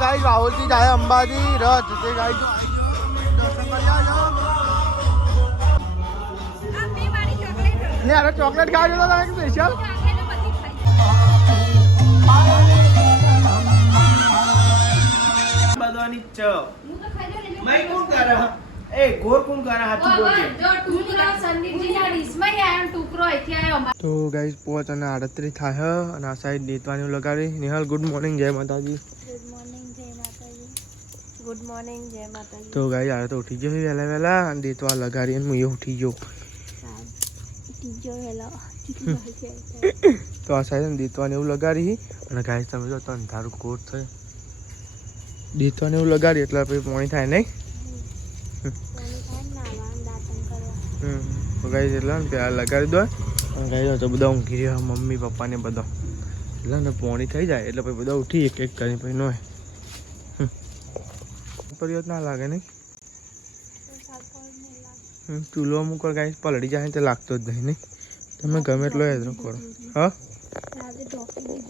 Guys Rahul ji जाए अंबाजी रथ ते guys दर्शन कर जाओ ने अरे चॉकलेट खा जो था स्पेशल बदवानी च मैं कौन कर रहा ए गोर कौन कर रहा हाथी बोल के जो टुकड़ा संदीप जी ना डिस्मय आयो टुकड़ो અહીંથી આયો तो गाइस 5:38 થાય અને આ સાઈડ દેતવાની લગાડી નિહાલ ગુડ મોર્નિંગ જય માતાજી ગુડ મોર્નિંગ જય માતાજી તો ગાइस આ તો ઉઠી ગયો વેલા વેલા અને દેતવા લગાડી અને હું ઉઠી ગયો તો આ સાઈડ દેતવાને એવું લગાડી અને ગાइस તમે જો તો અંધારું કોટ છે દેતવાને એવું લગાડી એટલે પછી પાણી થાય નહીં તો ગાइस એટલે ને પેલા લગાડી દો અને ગાइस તો બધા ઊંઘી રહ્યા મમ્મી પપ્પા ને બધા એટલે ને પાણી થઈ જાય એટલે પછી બધા ઉઠી એક એક કરીને પછી નો પરિયત ના લાગે નહીં ચૂલો અમુક ગાइस પલળી જાય તો લાગતો જ નહીં તમે ગમે એટલો યાદ કરો હા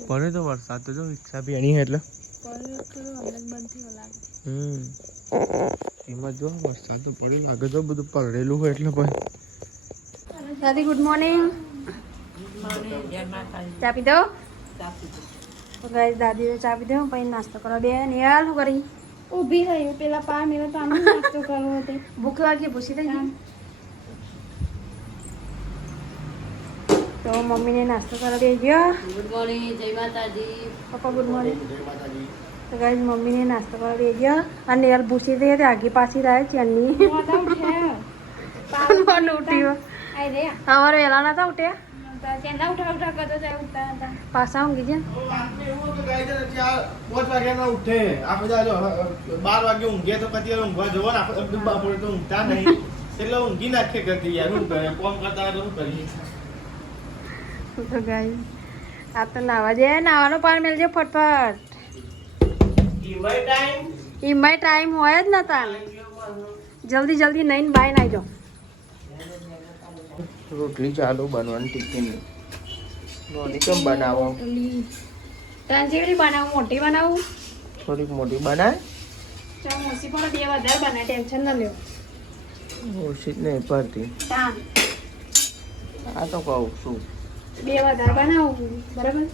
પડે તો વરસાદ તો જો રિક્ષા બી એની એટલે એમાં જો વરસાદ તો પડે લાગે તો બધું પલળેલું હોય એટલે પછી દાદી ગુડ મોર્નિંગ ચા પી દો તો ગાઈસ દાદી ચા પી દો પછી નાસ્તો કરવા બે નિહાલ શું કરી ઊભી રહી પેલા પા મેલા તો આમ નાસ્તો કરવો હતો ભૂખ લાગી ભૂસી થઈ ગઈ તો મમ્મીને નાસ્તો કરવા બે ગયો ગુડ મોર્નિંગ જય માતાજી પપ્પા ગુડ મોર્નિંગ તો ગાઈસ મમ્મીને નાસ્તો કરવા બે ગયો અને નિહાલ ભૂસી થઈ હતી આગી પાછી રહે ચેનની મોટા ઉઠ્યા પણ ઉઠ્યો આઈ રે અમારે વેલા નતા ઉઠ્યા તેના ઉઠા ઉઠા કરતો જાય ઉઠતા હતા પાછા ઊંઘી ગયા એવું તો ગાઈ છે 5 વાગ્યાના ઉઠે આપણે જો 12 વાગે ઊંઘે તો કદી ઊંઘવા જવો ને આપણે બાપોરે તો ઊંઘતા નહીં એટલે ઊંઘી નાખે કરતી યાર હું કરે કોમ કરતા એટલે હું કરીએ તો ગાઈસ આ તો નાવા જાય નાવાનો પાર મેલજો ફટફટ ઈમાય ટાઈમ હોય જ નતા જલ્દી જલ્દી નઈને બાય નાઈ જાઓ રોટલી ચાલુ બનવાની ટિફિન નોની કેમ બનાવો ત્રણ બનાવું મોટી બનાવું થોડીક મોટી બનાય ચાલ મોસી પણ બે વધારે બનાય ટેન્શન ન લ્યો ઓછી જ નહીં પડતી આ તો કહું છું બે વધારે બનાવું બરાબર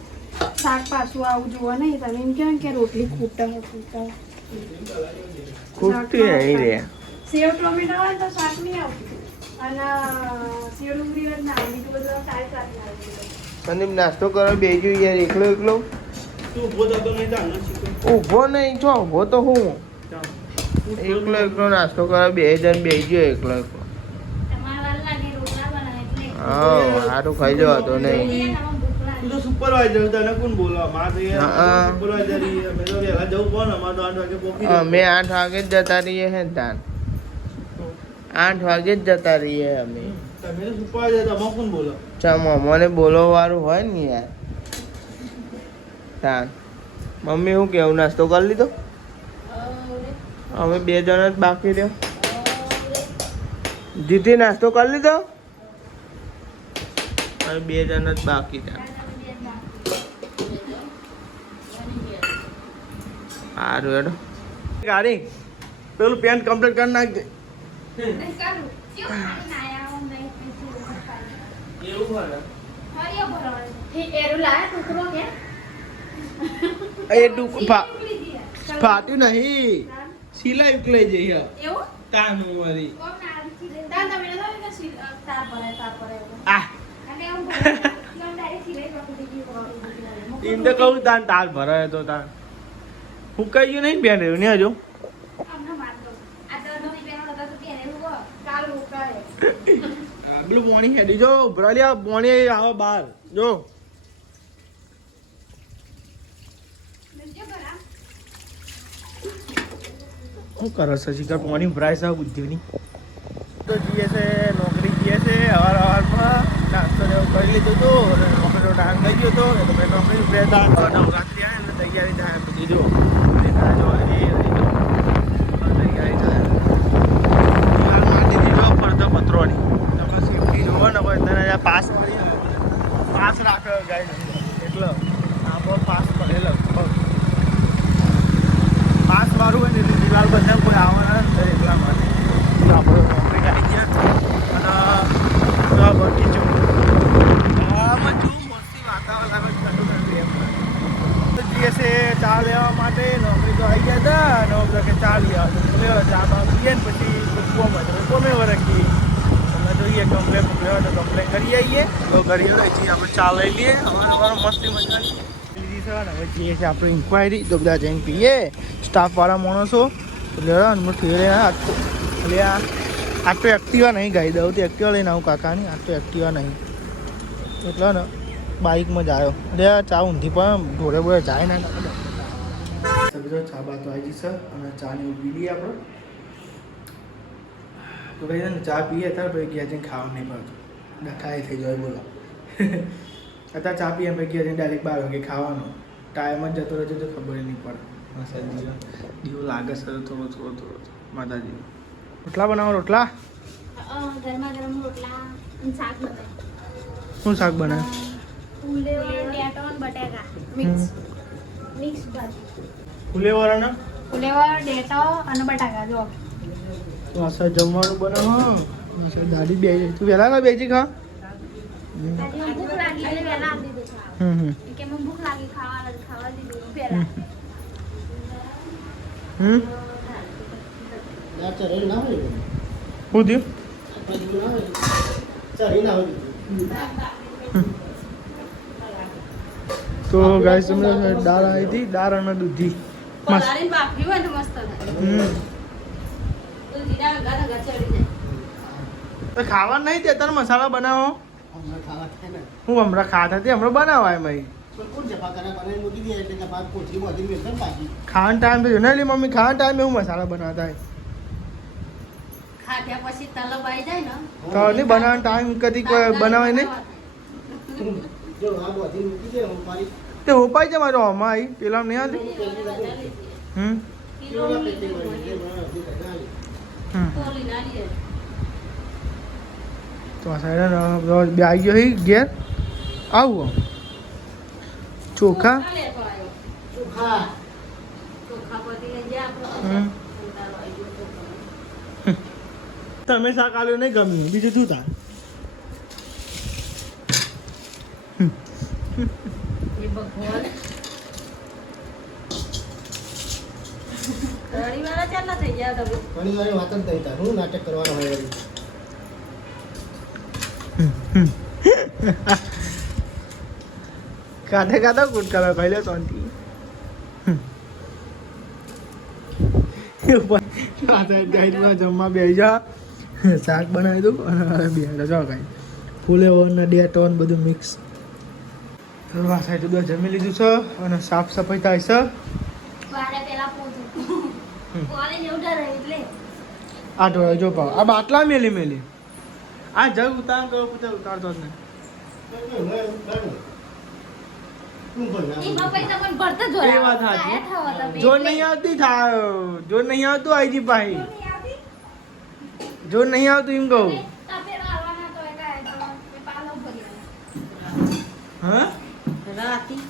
શાક પાછું આવું જોવા નહીં તમે એમ કહો કે રોટલી ખૂટતા ખૂટતી નહીં રે સેવ ટોમેટો હોય તો શાક નહીં આવતું અને સેવ ડુંગળી હોય ના બીજું બધું સારી શાક ના આવે અને નાસ્તો કરવા બેજો યાર એકલો એકલો તું ઊભો થતો નહીં તો આનો શીખો ઊભો નહીં છો ઊભો તો હું એકલો એકલો નાસ્તો કરવા બે જણ બેજો એકલો એકલો તમારા લાગે રોટલા બનાવે એટલે હા સારું ખાઈ જવા તો નહીં તું તો સુપરવાઇઝર તને કોણ બોલવા માર તો યાર સુપરવાઇઝર મે તો વેલા જવું કોણ અમાર તો 8 વાગે પોકી અમે 8 વાગે જ જતા રહીએ હે તાન 8 વાગે જ જતા રહીએ અમે તમે તો સુપરવાઇઝર તમે કોણ બોલો ચમ મને બોલવા વાળું હોય ને યાર તાન મમ્મી હું કેવું નાસ્તો કરી લીધો અમે બે જણ જ બાકી રહ્યો જીતી નાસ્તો કરી લીધો અમે બે જણ જ બાકી રહ્યા સારું હેડો ગાડી પેલું પેન્ટ કમ્પ્લીટ કરી નાખજે એવું હોય એ ફાટ્યું નહીં સિલાઈ ઉકલાઈ જઈ તાન મારી એમ તો કહું તાન તાલ ભરાય તો તાન હુકાઈ ગયું નહીં બેન રહ્યું ને હજુ પેલું પોણી હેડી જો ભરાલિયા પોણી આવે બહાર જો શું કરે છે શિકાર પોણી ભરાય છે બુદ્ધિની તો જઈએ છે નોકરી જઈએ છે અવારમાં નાસ્તો એવું કરી લીધું હતું અને નોકરીનો ટાઈમ થઈ ગયો હતો એટલે મેં નોકરી નવરાત્રી આવે એટલે તૈયારી થાય બધી જો તૈયારી થાય ફરતો પત્રોની તમે સેફટી જોવો ને કોઈ તને પાસ રાખ્યો ગાય એટલો આપણો પાસ પડેલો ફિલહાલ બધા કોઈ આવવાના નથી એટલા માટે આપણે નોકરી આવી ગયા અને બગીચો આમાં જો મસ્તી વાતાવરણ લાગે ઠંડુ ઠંડુ એમ જઈએ છે ચા લેવા માટે નોકરી તો આવી ગયા હતા અને બધા કે ચા લઈ આવ્યો ચા બા પીએ ને પછી કોમે વરખી અમે જોઈએ કમ્પ્લેન હોય તો કમ્પ્લેન કરી આવીએ તો કરીએ છીએ આપણે ચા લઈ લઈએ અમારે મસ્તી મજા લીધી છે ને હવે જઈએ છીએ આપણે ઇન્ક્વાયરી તો બધા જઈને પીએ સ્ટાફવાળા માણસો એટલે એટલે આ તો એક્ટિવા નહીં ગાઈ દઉં તો એક્ટિવા લઈને આવું કાકાની આ તો એક્ટિવા નહીં એટલે ને બાઇકમાં જ આવ્યો એટલે ચા ઊંધી પણ ઢોરે બોરે જાય ને સમજો ચા બા તો આવી જશે અને ચાની પી લઈએ આપણે તો ભાઈ છે ને ચા પીએ ત્યારે ભાઈ ગયા જઈને ખાવા નહીં પડતું ડખાઈ થઈ જાય બોલો અત્યારે ચા પીએ ભાઈ ગયા જઈને ડાયરેક્ટ 12 વાગે ખાવાનું ટાઈમ જ જતો રહેશે તો ખબર નહીં પડે મસાજી દીવો લાગે છે થોડો માતાજી રોટલા બનાવો રોટલા ગરમા ગરમ રોટલા અને શાક બનાવે શું શાક બનાવે ટેટો અને બટેકા મિક્સ ભાજી ફુલેવાળાના ફુલેવર ડેટો અને બટાકા જો તો આ જમવાનું બનાવો દાદી બે તું વહેલા ના બેજી ખા ભૂખ લાગી એટલે વહેલા આપી દીધું કે મને ભૂખ લાગી ખાવા દીધું પહેલા શું થયું તો ગાઈસ તમને દાળ આવી હતી દાળ અને દૂધી પલાળીને બાફી હોય ને મસ્ત થાય તો જીરા ગા ગા ચડી જાય તો ખાવા નહીં તે તાર મસાલા બનાવો હું હમણાં ખાતા હતી હમણાં બનાવાય ભાઈ ખાવાનો ટાઈમ તો ને લી મમ્મી ખાવાનો ટાઈમે હું મસાલા બનાવતા ખાધ્યા પછી તલબ આવી જાય ને તો નહીં બનાવવાનો ટાઈમ કદી કોઈ બનાવાય નહીં તે ઉપાય છે મારો હમણાં આવી પેલા નહીં આવતી તો આ સાઈડ બે આવી ગયો ઘેર આવું ચોખા તમે શાક આલ્યો નહીં ગમ્યું બીજું શું થાય નાટક કરવાનો હોય કાઢે કાઢા કૂટ કરે પહેલે શાંતિ જમવા બે જા શાક બનાવી દઉં અને બે જા કાંઈ ફૂલેવર ને ડેટોન બધું મિક્સ આ સાઈડ બધું જમી લીધું છે અને સાફ સફાઈ થાય છે આ ઢોળે જો પાવ આ બાટલા મેલી આ જગ ઉતાર કરો પૂછે ઉતારતો જ નહીં એ વાત સાચી જો નહીં આવતી થાય જો નહીં આવતું આઈજી ભાઈ જો નહીં આવતું એમ કહું હા રાતી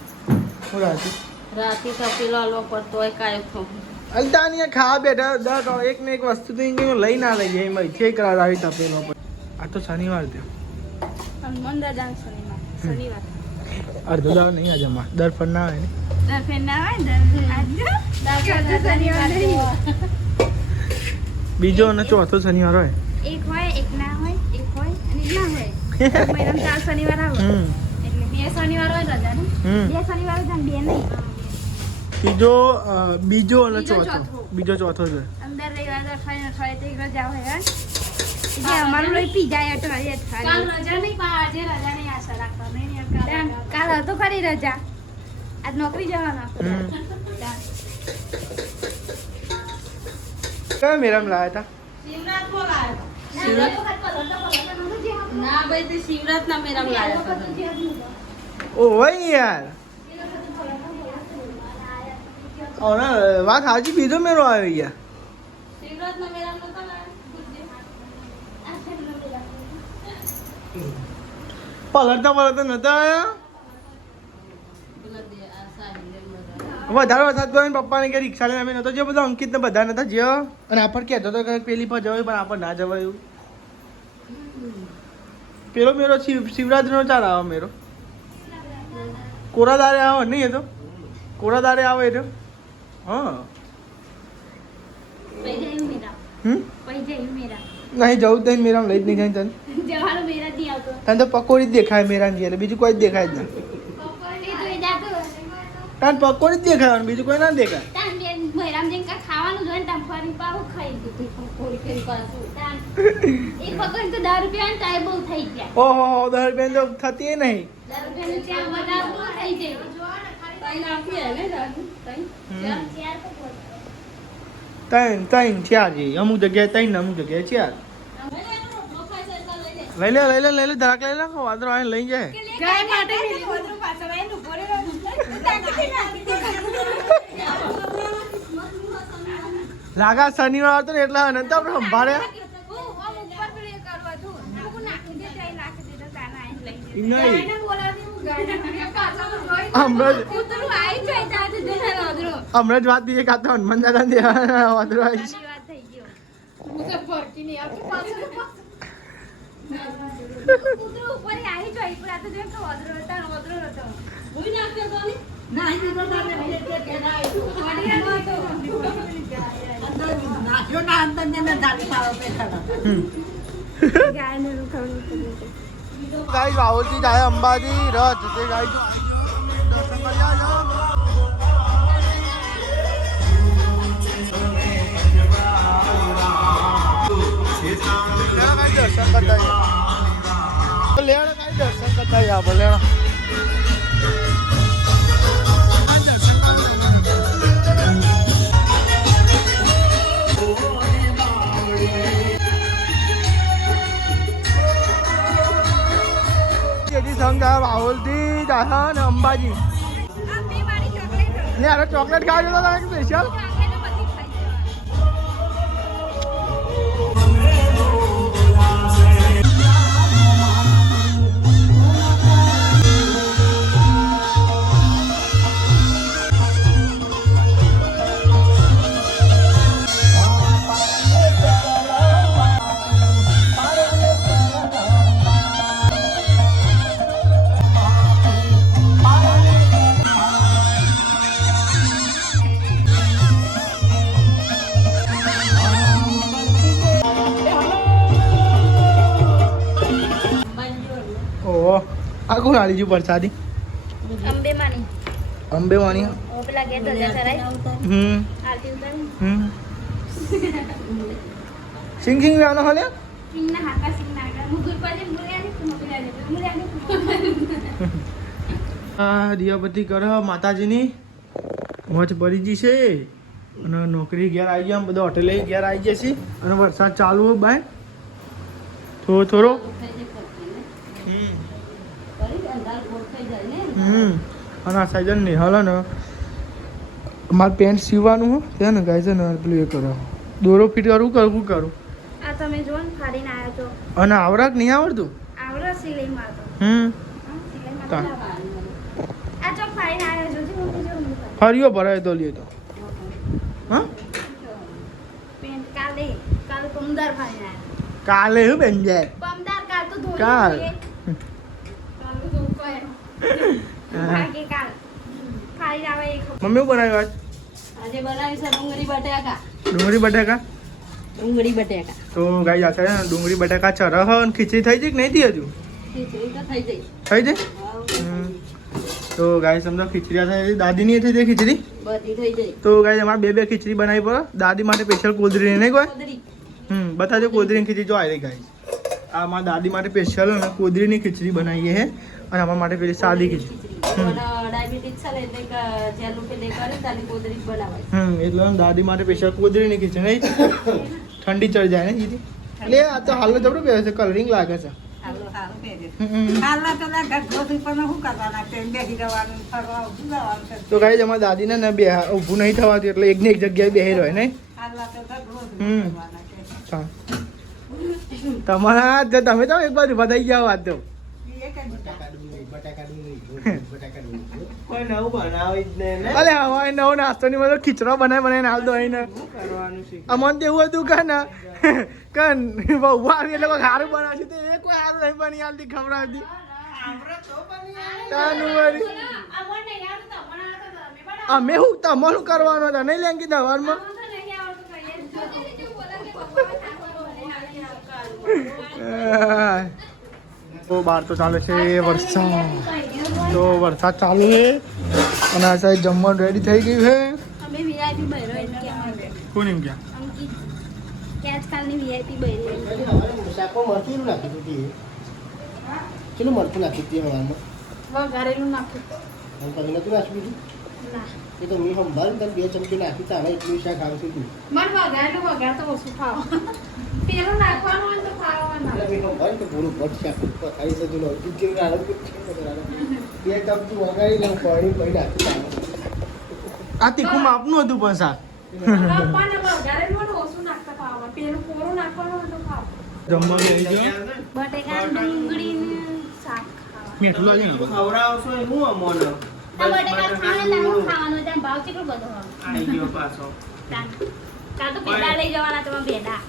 શું રાતી રાતી તપેલો આલવો પડતો હોય કાંઈ થવું અલતાની ખાવા બેઠા દર એક ને એક વસ્તુ તો એમ લઈ ના લઈ જાય એમાં છે કરાર આવી તપેલો પર આ તો શનિવાર થયો અડધો દાવ નહીં આજે માં દર ફર ના આવે ને બીજો અને ચોથો શનિવાર હોય એક હોય એક ના હોય એક હોય અને ના હોય મહિનામાં 4 શનિવાર આવે એટલે 2 શનિવાર હોય રજા ને 2 શનિવાર હોય બે નહીં બીજો અને ચોથો બીજો ચોથો છે અંદર રવિવાર અઠવાડિયે તો એક રજા હોય જે અમારું લઈ પી જાય અઠવાડિયે કાલ રજા નહીં પણ આજે રજા નહીં આશા રાખતા નહીં કાલ હતો ખરી રજા આજ નોકરી જવાના કયા મેરામ લાયા હતા શિવરાત બોલાયો ના ભાઈ તે શિવરાત ના મેરા લાયા ઓ ભાઈ યાર વાત હાજી બીજો મેરો આવ્યો યાર શિવરાત ના મેરા નતો પલટતા નતા આવ્યા વધારે વરસાદ ગયો ને પપ્પાને કે રિક્ષા લઈને અમે નતો જે બધા અંકિત ને બધા નતા જે અને આપણ કહેતો હતો કે પેલી પર જવાય પણ આપણ ના જવાયું. પેલો મેરો શિવરાત્રીનો ચાલ આવે મેરો કોરાદારે આવે નહીં એ તો કોરાદારે આવે એ તો હા પૈસા મેરા હમ પૈસા મેરા નહીં જવું જ નહીં મેરા લઈ જ નહીં જાય તને જવાનો મેરા નહીં આવતો તને તો પકોડી જ દેખાય મેરા ની એટલે બીજું કોઈ જ દેખાય જ ના એ તો એ જાતો તને પકોડી જ દેખાય બીજું કોઈ ના દેખાય તાન બેન મહેરામ જઈને કા ખાવાનું જોઈને તાન ફરી પાવ ખાઈ દીધું પકોડી કરી પાછું તાન એક પકોડી તો 10 રૂપિયા ને તાય બહુ થઈ ગયા ઓહો 10 રૂપિયા તો થતી ય નહીં 10 રૂપિયાનું ચા વધારે બહુ થઈ જાય તાઈ નાખી હે ને તાઈ ચાર પકોડી ત્રણ ચાર છે અમુક જગ્યાએ ત્રણ ને અમુક જગ્યાએ ચાર લઈ લે ધરાક લઈ લે વાંદરો આવીને લઈ જાય ગાય માટે પેલી વધુ પાછળ એનું ભરે લાગા શનિવાર હતો ને એટલે અનંત આપણે સંભાળ્યા નહીં હમણાં જ વાત દીધી કાં તો હનુમાન દાદા દેવાના વાંદરો આવી છે. ગાઈસ રાहुलજી જાય અંબાજી રથ તે ગાઈસ દર્શન કરી આવજો. દર્શન કરતા લેણ કાંઈ દર્શન કરતા આપણે લેણ સંઘ રાहुलથી જાય ને અંબાજી ને અરે ચોકલેટ ખાજો તો સ્પેશિયલ આ કોણ આલી છું પ્રસાદી અંબે માની અંબે વાણી ઓ પેલા ગેટ ધજા કરાય આરતી ઉતારી સિંગ સિંગ લેવાનો હલે સિંગના હાકા સિંગના આગળ મુગુર પાજે મુરિયા દિયાબત્તી કરે માતાજીની મોજ પડી ગઈ છે અને નોકરી ઘેર આવી ગયા બધા હોટેલે ઘેર આવી ગયા છે અને વરસાદ ચાલુ હોય બાય થોડો થોડો અને આ સાઈઝ ને હાલો ને મારે પેન્ટ સીવવાનું હોય ત્યાં ને ગાય છે ને પેલું એ કરો દોરો ફિટ કરવું કરું આ તમે જો ને ફાડીને આવ્યો છો અને આવડક નહીં આવડતું આવડો સિલાઈ મારતો સિલાઈ તા. મારતો આ ચોક ફાડીને આવ્યો છો હું જો ફરીઓ ભરાય તો લે તો હા પેન્ટ કાલે પમદાર ફાડીને આવ્યો કાલે હું બેન જાય પમદાર કાલ તો ધોઈ કાલ. કાલ તો કોઈ ભાગે કાલ ફાડીને આવે એક મમ્મી શું બનાવ્યું આજ આજે બનાવી છે ડુંગળી બટાકા ડુંગળી બટાકા તો ગાઈ આ છે ને ડુંગળી બટાકા ચરહ અને ખીચડી થઈ છે કે નહીં થઈ હજુ ખીચડી તો થઈ જઈ થઈ જાય તો ગાય સમજો ખીચડી આ થઈ દાદીની થઈ જાય ખીચડી બધી થઈ જઈ તો ગાય અમારે બે ખીચડી બનાવી પડે દાદી માટે સ્પેશિયલ કોદરી નહીં કોઈ બતાજો કોદરીની ખીચડી જો આવી ગાય આ મારા દાદી માટે સ્પેશિયલ અને કોદરીની ખીચડી બનાવીએ છે અને અમારા માટે પેલી સાદી ખીચડી ડાયાબિટીસ છે ને એટલે જેનું પેલે કરે તાલી કોદરી બનાવાય એટલે દાદી માટે સ્પેશિયલ કોદરીની ખીચડી નહીં ઠંડી ચડી જાય ને દીદી એટલે આ તો હાલ જબરું પહેરે છે કલરિંગ લાગે છે તો ગાઈ અમારા દાદીને ને બે ઊભું નહીં થવાતું એટલે એકને એક જગ્યાએ બેહી રહે નહીં તમારા તમે તો એક બાજુ બધા ગયા વાત તો બટાકા ડુંગળી કોઈ નવું બનાવી જ નહીં ને અલે હવાય નવો નાસ્તોની મતલબ ખીચડો બનાવીને આલ દો અહીંને શું કરવાનું છે અમન તો એવું હતું કન બહુ આવી એટલે કોઈ સારું બનાવશે તો એ કોઈ સારું નહીં બની આલતી ખવડાવતી આવડે તો બની આવે. તાનું વળી. અમને નહીં આવડતું, પણ આ તો તમે બનાવો. અમે શું તમારું કરવાનું હતા નહીં લેંગી દવારમાં અમને તો નહીં આવડતું કહીએ. તો બહાર તો ચાલે છે વરસાદ તો વરસાદ ચાલુ છે અને આ સાઈડ જમવાનું રેડી થઈ ગયું છે અમે વીઆઈપી બહેરો એમ કે અમારે કોણ એમ ક્યાં અંકિત કે આજકાલની વીઆઈપી બહેરી શાકો મરચું નાખી દીધી ચલો મરચું નાખી દીધી હવામાં વઘારેલું નાખ્યું. અને તમે નતું નાખી દીધું ના. એ તો મેં સંભાળ તને 2 ચમચી નાખી તારે એટલું શાક આવતું હતું મને વઘારેલું વઘાર તો ઓછું ખાવ. પેલું નાખવાનું હોય તો ખાવાનું ના. એટલે મેં સંભાળ તો પૂરું ભટ શાક ખાઈ શકું નો તું કેવું રાડો કે 2 ચમચી વગાડી લઉં પાણી પડી નાખી તારે આ તીખું માપનું હતું પણ શાક પપ્પાને વઘારેલું હોય તો ઓછું નાખતા ખાવા. પેલું કોરું નાખવાનું હોય તો ખાવ. જમવાનું આવી ગયો બટેકા ડુંગળી ને શાક ખાવા મીઠું લાગે ને ખવડાવશો એ હું અમોનો તો બટેકા ખાવાનું ખાવાનું ત્યાં ભાવ કેટલો બધો હોય આઈ ગયો પાછો કાલ તો પેડા લઈ જવાના તમે પેડા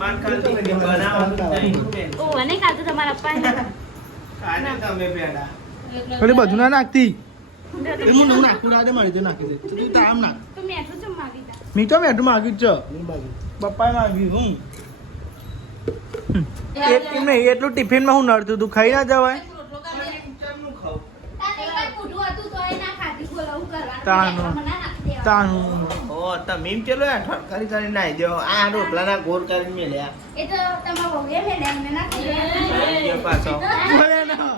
માર ખાતી બનાવવાનું નહીં ઓ અને કાલ તો તમારા પપ્પાને ખાને તમે પેડા પેલી બધું ના નાખતી એનું નવું નાખું રાડે મારી દે નાખી દે તું તામ નાખ તો મેઠું ચમ માગી તા મી તો મેઠું માગ્યું જ છે પપ્પાએ માગ્યું હું એટલું ટિફિનમાં હું નડતું તું ખાઈ ના જવાય ચમનું ખાવ તારે એકવાર મોઢું હતું તો એ ના ખાધી બોલો હું કરવાનું તાનું. મને ના નાખી દેવાનું. તાનું ઓ તમે એમ ચલો ઠટકારી કરી નાઈ દો આ રોટલાના ગોળ કરીને મેલ્યા એ તો તમારા વહુએ મેળ્યા એમને નાખી આઈ ગયો પાછો ભલે ના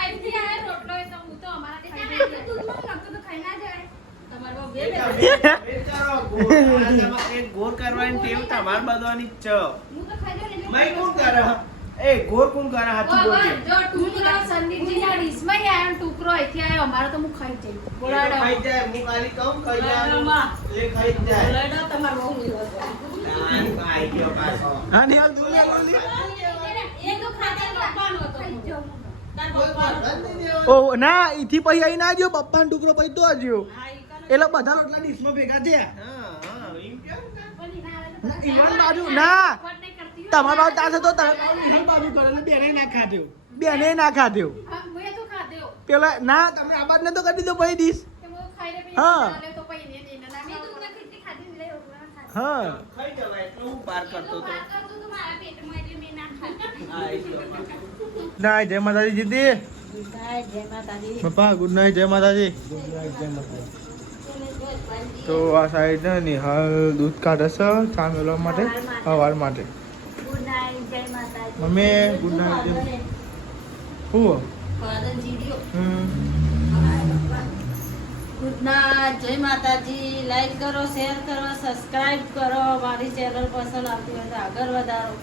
અહીંથી આ રોટલો એ તો હું તો અમારાથી ખાઈ જઈએ. દૂધમાં નાખતો તો ખાઈ ના જાય તમારો બહુ વિચારો ગોળ આ તમારે એક ગોળ કરવાની ટેવ તમાર બધવાની જ છે હું તો ખાઈ જાઉં ને મય કોણ કરે એ ગોળ કોણ કરે હાથું બોલજે જો ટુકડો સંદીપજીના ડીશમાં ય આયો ને ટુકડો અહીંથી આયો. અમારે તો હું ખાઈ જઈ. એ તો બોલાડો. ખાઈ જાય હું ખાલી કહું ખાઈ જાય બોલાડોમાં. એ ખાઈ જ જાય બોલાડો તમારો બહુ વિરોધ. આઈ ગયો પાછો હા નહીં હાલ દૂધ લે એ તો ખાતા પપ્પાનો હતો. ખાઈ જાઉં. તાર કોઈ પપ્પાનો. વાત નહીં દેવાનું. ઓ ના ઈથી પછી આઈ ના જ્યો પપ્પાનો ટુકડો પછી તો આજ્યો હા, ઈ કરે. એટલે બધા રોટલા ડીશમાં ભેગા થયા હા હા એમ કેમ ને? પણ એના આવે તો ના, ઈવન બાજુ ના ખોટ નહીં કરતી હોય. તમારા બાજુ તાસે તો તમે ઈવન બાજુ કરો એટલે બેને ના ખાધ્યો બેને ના ખાધ્યો હા, મેં તો ખાધો. પેલા ના તમે આ બાદ ને તો કરી દીધો પછી ડીશ કે હું ખાઈને પછી હા. ચાલે તો પછી એને ના મેં ખાવા. દૂધના ખીચડી ખાધી ને લઈ રોટલા ના ખાધી. હા ખાઈ જવાય એટલે હું પાર કરતો તો હતો વાત કરતું તો મારા પેટમાં એટલે મેં ના ખાધી. આઈ ગયો પાછો. ના જય માતાજી જીતી જય માતાજી. પપ્પા ગુડ નાઇટ જય માતાજી તો આ સાઈડ ને નિહાલ દૂધ કાઢે છે ચા મેળવવા માટે સવાર માટે ગુડ નાઇટ જય માતાજી. મમ્મી ગુડ નાઇટ હું ગુડ નાઇટ, જય માતાજી. લાઈક કરો, શેર કરો, સબસ્ક્રાઇબ કરો. મારી ચેનલ પસંદ આવતી હોય તો આગળ વધારો.